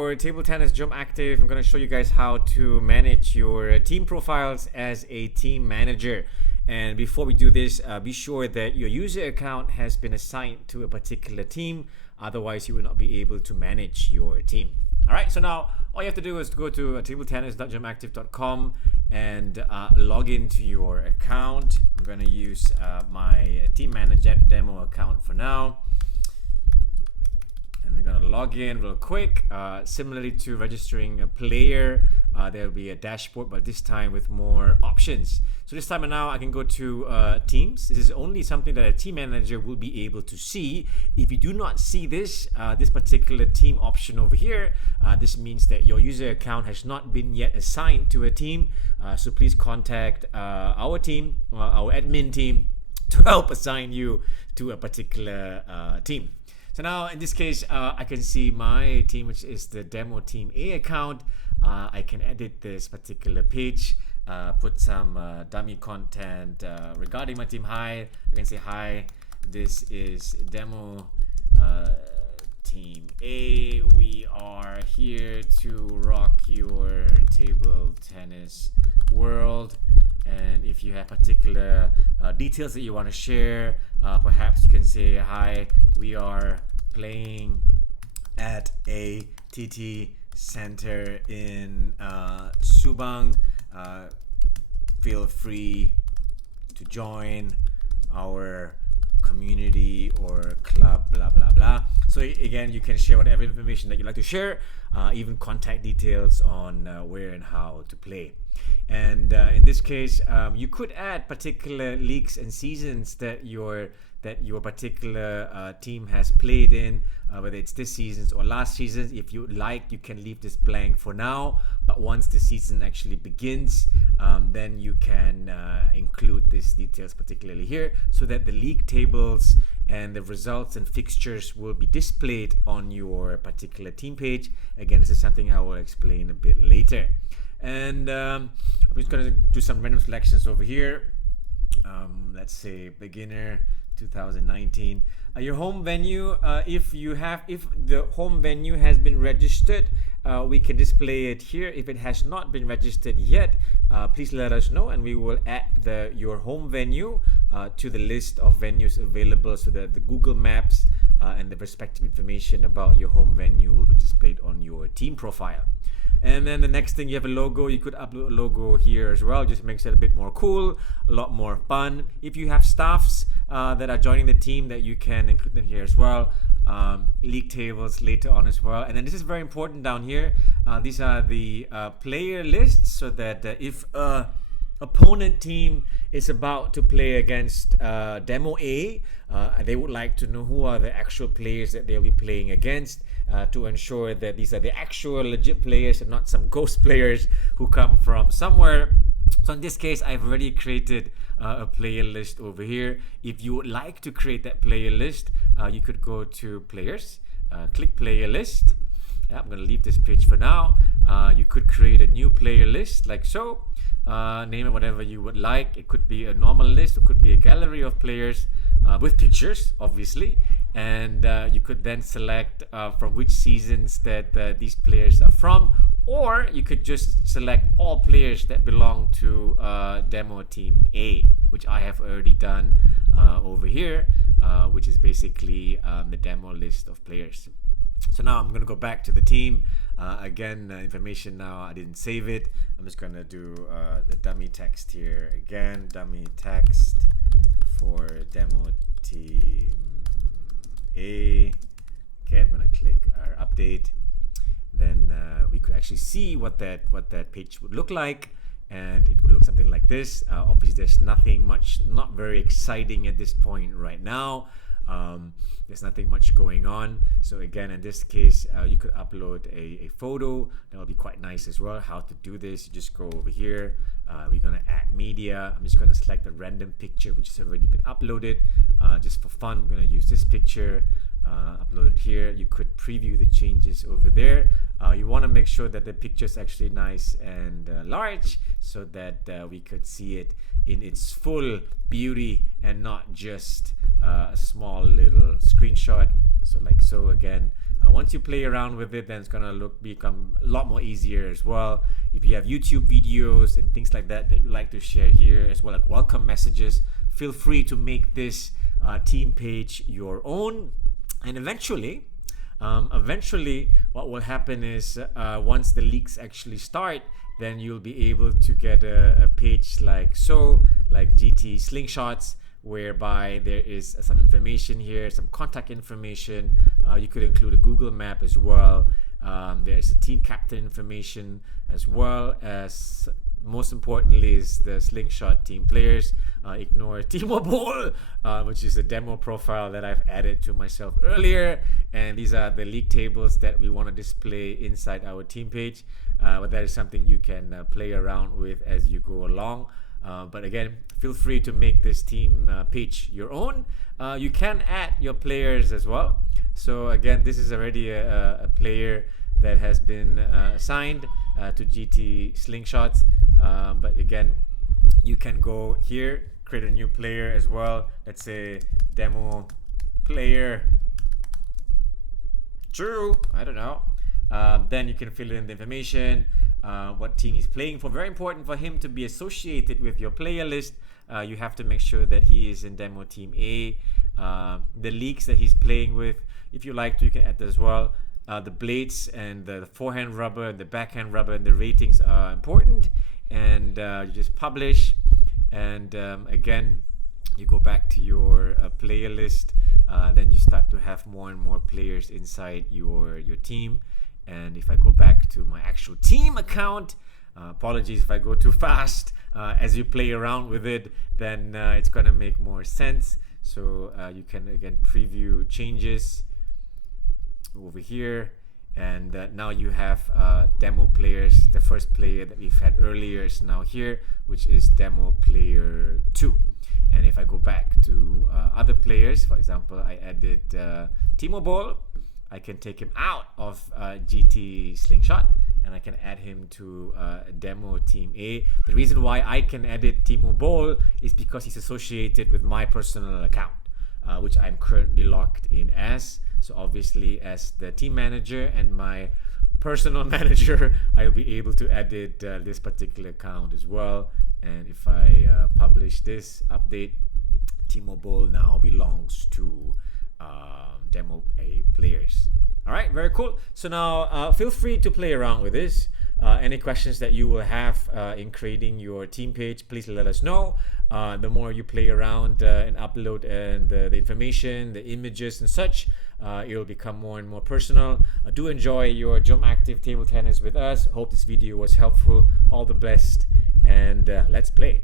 For Table Tennis Jump Active, I'm going to show you guys how to manage your team profiles as a team manager. And before we do this, be sure that your user account has been assigned to a particular team. Otherwise, you will not be able to manage your team. All right, so now all you have to do is go to tabletennis.jumpactive.com and log into your account. I'm going to use my team manager demo account for now. And we're going to log in real quick. Similarly to registering a player, there will be a dashboard, but this time with more options. So this time now I can go to teams. This is only something that a team manager will be able to see. If you do not see this particular team option over here, this means that your user account has not been yet assigned to a team. So please contact our team, our admin team, to help assign you to a particular team. So now in this case, I can see my team, which is the Demo Team A account. I can edit this particular page, put some dummy content regarding my team. Hi, I can say hi, this is Demo Team A. We are here to rock your table tennis world. And if you have particular details that you want to share, perhaps you can say, hi, we are playing at a TT center in Subang. Feel free to join our community or club, blah blah blah. So again, you can share whatever information that you'd like to share, even contact details on where and how to play. And in this case, you could add particular leagues and seasons that your particular team has played in, whether it's this season or last season. If you like, you can leave this blank for now, but once the season actually begins, then you can include these details particularly here, so that the league tables and the results and fixtures will be displayed on your particular team page. Again, this is something I will explain a bit later. And I'm just going to do some random selections over here. Let's say beginner 2019. Your home venue, if the home venue has been registered, we can display it here. If it has not been registered yet, please let us know, and we will add your home venue to the list of venues available, so that the Google Maps and the respective information about your home venue will be displayed on your team profile. And then the next thing, you have a logo. You could upload a logo here as well. Just makes it a bit more cool, a lot more fun. If you have staffs that are joining the team, that you can include them here as well. League tables later on as well. And then this is very important down here. These are the player lists, so that if opponent team is about to play against Demo A, they would like to know who are the actual players that they'll be playing against, to ensure that these are the actual legit players and not some ghost players who come from somewhere. So in this case, I've already created a player list over here. If you would like to create that player list, you could go to players, click player list. I'm going to leave this page for now. You could create a new player list like so. Name it whatever you would like. It could be a normal list, it could be a gallery of players with pictures, obviously. And you could then select from which seasons that these players are from, or you could just select all players that belong to Demo Team A, which I have already done over here, which is basically the demo list of players. So now I'm going to go back to the team. Again, information now, I didn't save it. I'm just going to do the dummy text here again. Dummy text for Demo Team A. Okay, I'm going to click our update. Then we could actually see what that page would look like. And it would look something like this. Obviously, there's nothing much, not very exciting at this point right now. There's nothing much going on. So again, in this case, you could upload a photo. That would be quite nice as well. How to do this, you just go over here. We're going to add media. I'm just going to select a random picture which has already been uploaded. Just for fun, I'm going to use this picture, upload it here. You could preview the changes over there. You want to make sure that the picture is actually nice and large, so that we could see it in its full beauty and not just a small little screenshot. So like so again, Once you play around with it, then it's gonna become a lot more easier as well. If you have YouTube videos and things like that that you like to share here, as well, like welcome messages, feel free to make this team page your own. And eventually, what will happen is once the leaks actually start, then you'll be able to get a page like GT Slingshots, whereby there is some information here, some contact information. You could include a Google map as well. There's a team captain information, as well as, most importantly, is the Slingshot team players. Ignore Timo Boll, which is a demo profile that I've added to myself earlier, and these are the league tables that we want to display inside our team page. But that is something you can play around with as you go along. But again, feel free to make this team page your own. You can add your players as well. So again, this is already a player that has been assigned to GT Slingshots. But again, you can go here, create a new player as well. Let's say demo player 2, I don't know. Then you can fill in the information, what team he's playing for. Very important for him to be associated with your player list. You have to make sure that he is in demo team A. The leagues that he's playing with, if you like to, you can add that as well. The blades and the forehand rubber and the backhand rubber and the ratings are important. And you just publish, and again, you go back to your player list. Then you start to have more and more players inside your team. And if I go back to my actual team account, apologies if I go too fast, as you play around with it, then it's gonna make more sense. So you can again preview changes over here. And now you have demo players. The first player that we've had earlier is now here, which is demo player 2. And if I go back to other players, for example, I added Timo Boll. I can take him out of GT Slingshot, and I can add him to demo team A. The reason why I can edit Timo Boll is because he's associated with my personal account, which I'm currently logged in as. So obviously, as the team manager and my personal manager, I'll be able to edit this particular account as well. And if I publish this update, Timo Boll now belongs to demo A players. All right, very cool. So now feel free to play around with this. Any questions that you will have in creating your team page, please let us know. The more you play around and upload and the information, the images and such, it will become more and more personal. Do enjoy your Jom Active table tennis with us. Hope this video was helpful. All the best, and let's play.